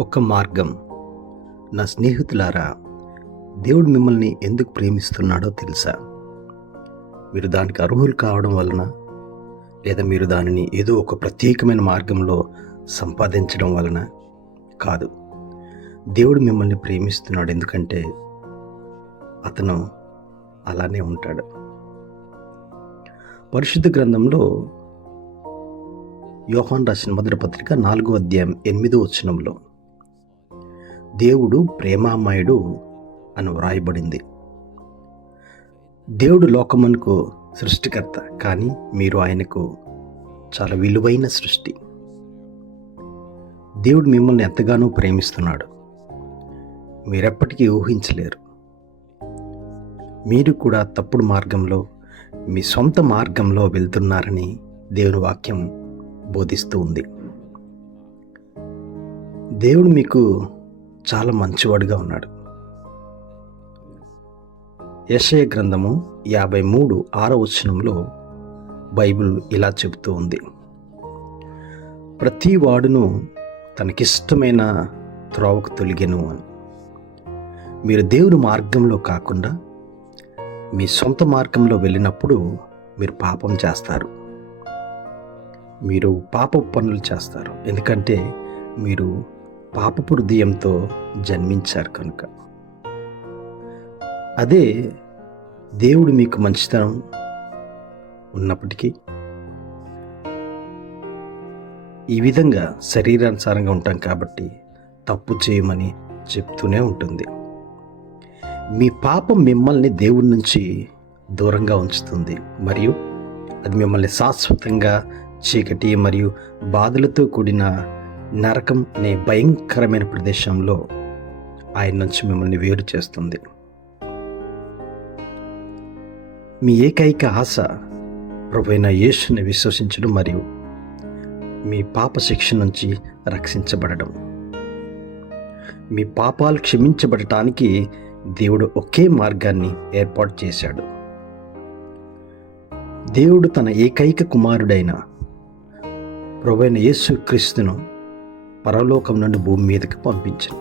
ఒక మార్గం. నా స్నేహితులారా, దేవుడు మిమ్మల్ని ఎందుకు ప్రేమిస్తున్నాడో తెలుసా? మీరు దానికి అర్హులు కావడం వలన, లేదా మీరు దానిని ఏదో ఒక ప్రత్యేకమైన మార్గంలో సంపాదించడం వలన కాదు. దేవుడు మిమ్మల్ని ప్రేమిస్తున్నాడు ఎందుకంటే అతను అలానే ఉంటాడు. పరిశుద్ధ గ్రంథంలో యోహాను రాసిన మొదటి పత్రిక 4వ అధ్యాయం 8వ వచనంలో దేవుడు ప్రేమామయుడు అని వ్రాయబడింది. దేవుడు లోకమునకు సృష్టికర్త, కానీ మీరు ఆయనకు చాలా విలువైన సృష్టి. దేవుడు మిమ్మల్ని ఎంతగానో ప్రేమిస్తున్నాడు, మీరెప్పటికీ ఊహించలేరు. మీరు కూడా తప్పుడు మార్గంలో, మీ సొంత మార్గంలో వెళ్తున్నారని దేవుని వాక్యం బోధిస్తూ ఉంది. దేవుడు మీకు చాలా మంచివాడుగా ఉన్నాడు. యెషయా గ్రంథము 53:6 వచనంలో బైబిల్ ఇలా చెబుతూ ఉంది: ప్రతి వాడును తనకిష్టమైన త్రోవకు తొలిగెను అని. మీరు దేవుని మార్గంలో కాకుండా మీ సొంత మార్గంలో వెళ్ళినప్పుడు మీరు పాపం చేస్తారు, మీరు పాపపు పనులు చేస్తారు. ఎందుకంటే మీరు పాపపు హృదయంతో జన్మించారు కనుక. అదే దేవుడు మీకు మంచితనం ఉన్నప్పటికీ ఈ విధంగా శరీరానుసారంగా ఉంటాం కాబట్టి తప్పు చేయమని చెప్తూనే ఉంటుంది. మీ పాపం మిమ్మల్ని దేవుడి నుంచి దూరంగా ఉంచుతుంది, మరియు అది మిమ్మల్ని శాశ్వతంగా చీకటి మరియు బాధలతో కూడిన నరకం అనే భయంకరమైన ప్రదేశంలో ఆయన నుంచి మిమ్మల్ని వేరు చేస్తుంది. మీ ఏకైక ఆశ ప్రభువైన యేసుని విశ్వసించడం మరియు మీ పాప శిక్ష నుంచి రక్షించబడడం. మీ పాపాలు క్షమించబడటానికి దేవుడు ఒకే మార్గాన్ని ఏర్పాటు చేశాడు. దేవుడు తన ఏకైక కుమారుడైన ప్రభువైన యేసు క్రీస్తును పరలోకం నుండి భూమి మీదకి పంపించాడు.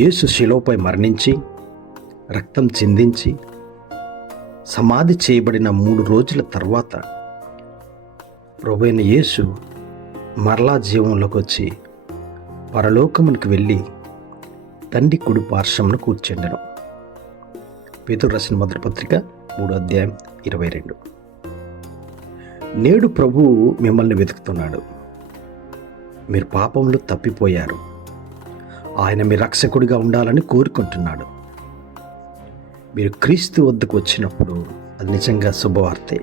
యేసు శిలువపై మరణించి, రక్తం చిందించి, సమాధి చేయబడిన 3 రోజుల తర్వాత ప్రభువైన యేసు మరలా జీవంలోకి వచ్చి పరలోకమునికి వెళ్ళి తండ్రి కుడి పార్శ్వమున కూర్చుండెను. పేతురు రాసిన మొదటి పత్రిక 3వ అధ్యాయం 22. నేడు ప్రభువు మిమ్మల్ని వెతుకుతున్నాడు. మీరు పాపంలో తప్పిపోయారు. ఆయన మీ రక్షకుడిగా ఉండాలని కోరుకుంటున్నాడు. మీరు క్రీస్తు వద్దకు వచ్చినప్పుడు అది నిజంగా శుభవార్తే.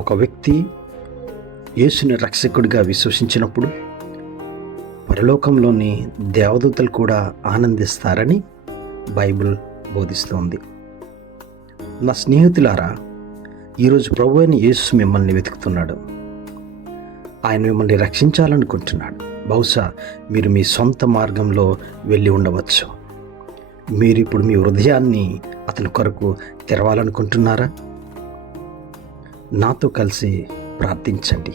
ఒక వ్యక్తి యేసుని రక్షకుడిగా విశ్వసించినప్పుడు పరలోకంలోని దేవదూతలు కూడా ఆనందిస్తారని బైబిల్ బోధిస్తోంది. నా స్నేహితులారా, ఈరోజు ప్రభువైన యేసు మిమ్మల్ని వెతుకుతున్నాడు. ఆయన మిమ్మల్ని రక్షించాలనుకుంటున్నాడు. బహుశా మీరు మీ సొంత మార్గంలో వెళ్ళి ఉండవచ్చు. మీరు ఇప్పుడు మీ హృదయాన్ని అతని కొరకు తెరవాలనుకుంటున్నారా? నాతో కలిసి ప్రార్థించండి.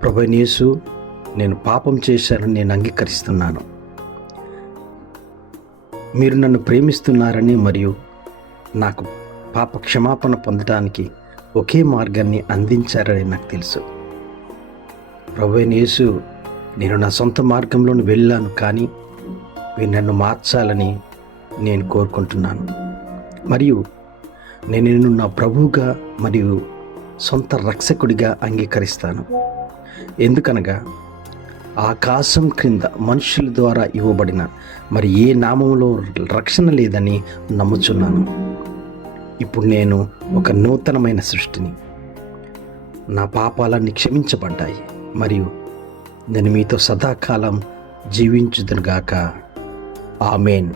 ప్రభువైన యేసు, నేను పాపం చేశానని నేను అంగీకరిస్తున్నాను. మీరు నన్ను ప్రేమిస్తున్నారని మరియు నాకు పాప క్షమాపణ పొందడానికి ఒకే మార్గాన్ని అందించారని నాకు తెలుసు. ప్రభువైన యేసు, నేను నా సొంత మార్గంలోని వెళ్ళాను, కానీ మీరు నన్ను మార్చాలని నేను కోరుకుంటున్నాను. మరియు నేను నిన్ను నా ప్రభువుగా మరియు సొంత రక్షకుడిగా అంగీకరిస్తాను. ఎందుకనగా ఆకాశం క్రింద మనుషుల ద్వారా ఇవ్వబడిన మరి ఏ నామంలో రక్షణ లేదని నమ్ముచున్నాను. ఇప్పుడు నేను ఒక నూతనమైన సృష్టిని. నా పాపాలన్నీ క్షమించబడ్డాయి, మరియు నేను మీతో సదాకాలం జీవించుదునుగాక. ఆమేన్.